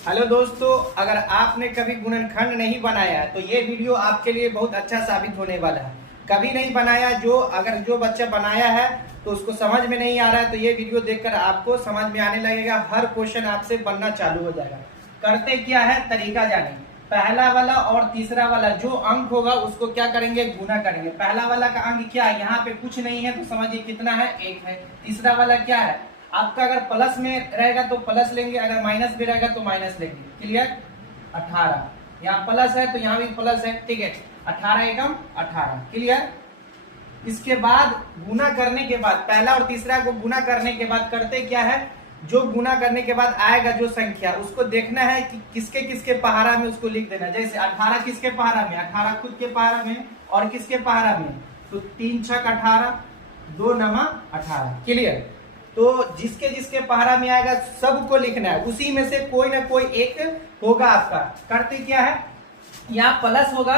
Hello दोस्तों, अगर आपने कभी गुणनखंड नहीं बनाया तो ये वीडियो आपके लिए बहुत अच्छा साबित होने वाला है। कभी नहीं बनाया, अगर जो बच्चा बनाया है तो उसको समझ में नहीं आ रहा है तो ये वीडियो देखकर आपको समझ में आने लगेगा। हर क्वेश्चन आपसे बनना चालू हो जाएगा। करते क्या है, तरीका जाने। पहला वाला और तीसरा वाला जो अंक होगा उसको क्या करेंगे, गुना करेंगे। पहला वाला का अंक क्या है, यहाँ पे कुछ नहीं है तो समझिए कितना है, 1 है। तीसरा वाला क्या है, आपका अगर प्लस में रहेगा तो प्लस लेंगे, अगर माइनस में रहेगा तो माइनस लेंगे। क्लियर। 18 यहाँ प्लस है तो यहाँ भी प्लस है, ठीक है। 18 एकम 18। क्लियर। इसके बाद गुना करने के बाद, पहला और तीसरा को गुना करने के बाद करते क्या है, जो गुना करने के बाद आएगा जो संख्या उसको देखना है कि किसके किसके पहाड़ा में उसको लिख देना। जैसे 18 किसके पहाड़ा में, 18 खुद के पहाड़ा में और किसके पहाड़ा में, तो 3 छक 18, 2 नमा 18। क्लियर। तो जिसके जिसके पहाड़ा में आएगा सबको लिखना है, उसी में से कोई ना कोई एक होगा आपका। करते क्या है, यहाँ प्लस होगा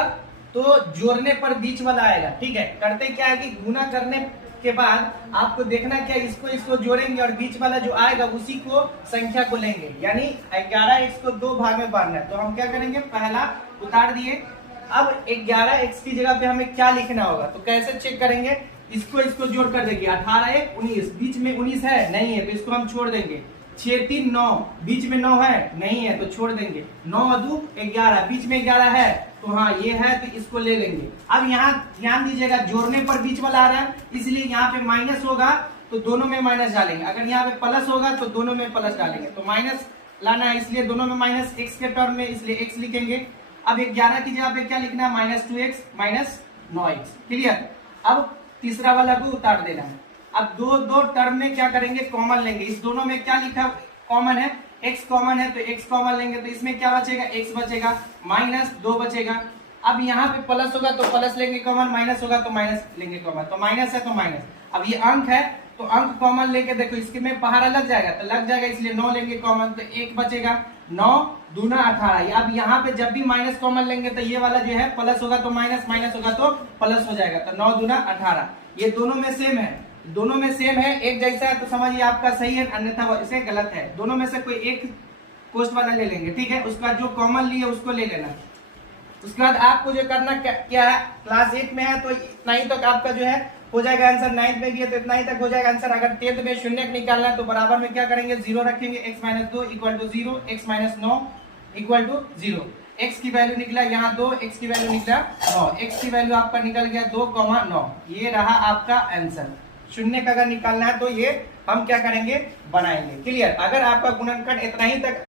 तो जोड़ने पर बीच वाला आएगा, ठीक है। करते क्या है कि गुना करने के बाद आपको देखना क्या, इसको जोड़ेंगे और बीच वाला जो आएगा उसी को संख्या को लेंगे, यानी 11x को 2 भाग में बांटना है। तो हम क्या करेंगे, पहला उतार दिए। अब 11x की जगह पे हमें क्या लिखना होगा, तो कैसे चेक करेंगे, इसको जोड़ कर देंगे। 18 1 19, बीच में 19 है नहीं है तो इसको हम छोड़ देंगे। 6 3 9, बीच में 9 है नहीं है तो छोड़ देंगे। 9 2 11, बीच में 11 है तो हाँ ये है तो इसको ले लेंगे। अब यहाँ ध्यान दीजिएगा, जोड़ने पर बीच वाला आ रहा है इसलिए यहाँ पे माइनस होगा तो दोनों में माइनस डालेंगे। अगर यहाँ पे प्लस होगा तो दोनों में प्लस डालेंगे। तो माइनस लाना है इसलिए दोनों में माइनस, x के टर्म में इसलिए x लिखेंगे। अब 11 की जगह पे क्या लिखना है, -2x -9x। क्लियर। अब तीसरा वाला को उतार देना है। अब दो टर्म में क्या करेंगे, कॉमन लेंगे। इस दोनों में क्या लिखा कॉमन है, x कॉमन है तो x कॉमन लेंगे। तो इसमें क्या बचेगा, x बचेगा, -2 बचेगा। अब यहाँ पे प्लस होगा तो प्लस लेंगे कॉमन, माइनस होगा तो माइनस लेंगे कॉमन। तो माइनस है तो माइनस। अब ये अंक है तो अंक कॉमन लेके देखो, इसके में पहाड़ा लग जाएगा तो लग जाएगा, इसलिए 9 लेंगे कॉमन तो 1 बचेगा। 9 दूना 18। अब यहाँ पे जब भी माइनस कॉमन लेंगे तो ये वाला जो है प्लस होगा तो माइनस, माइनस होगा तो प्लस हो जाएगा। तो 9 दूना 18। ये दोनों में सेम है, दोनों में सेम है, एक जैसा है तो समझिए आपका सही है, अन्यथा इसे गलत है। दोनों में से कोई एक कोष्ट वाला ले लेंगे, ठीक है। उसका जो कॉमन लिए उसको ले लेना। उसके बाद आपको जो करना क्या है, क्लास 8 में है तो इतना ही तक आपका जो है हो जाएगा आंसर। 9th में भी है तो इतना ही तक हो जाएगा आंसर। अगर 10th में शून्य निकालना है तो बराबर में क्या करेंगे, 0 रखेंगे। x - 2 = 0, x - 9 = 0। x की वैल्यू निकला यहाँ 2, x की वैल्यू निकला 9, x की वैल्यू आपका निकल गया 2,9। ये रहा आपका आंसर। शून्य का अगर निकालना है तो ये हम क्या करेंगे, बनाएंगे। क्लियर। अगर आपका गुणनखंड इतना ही तक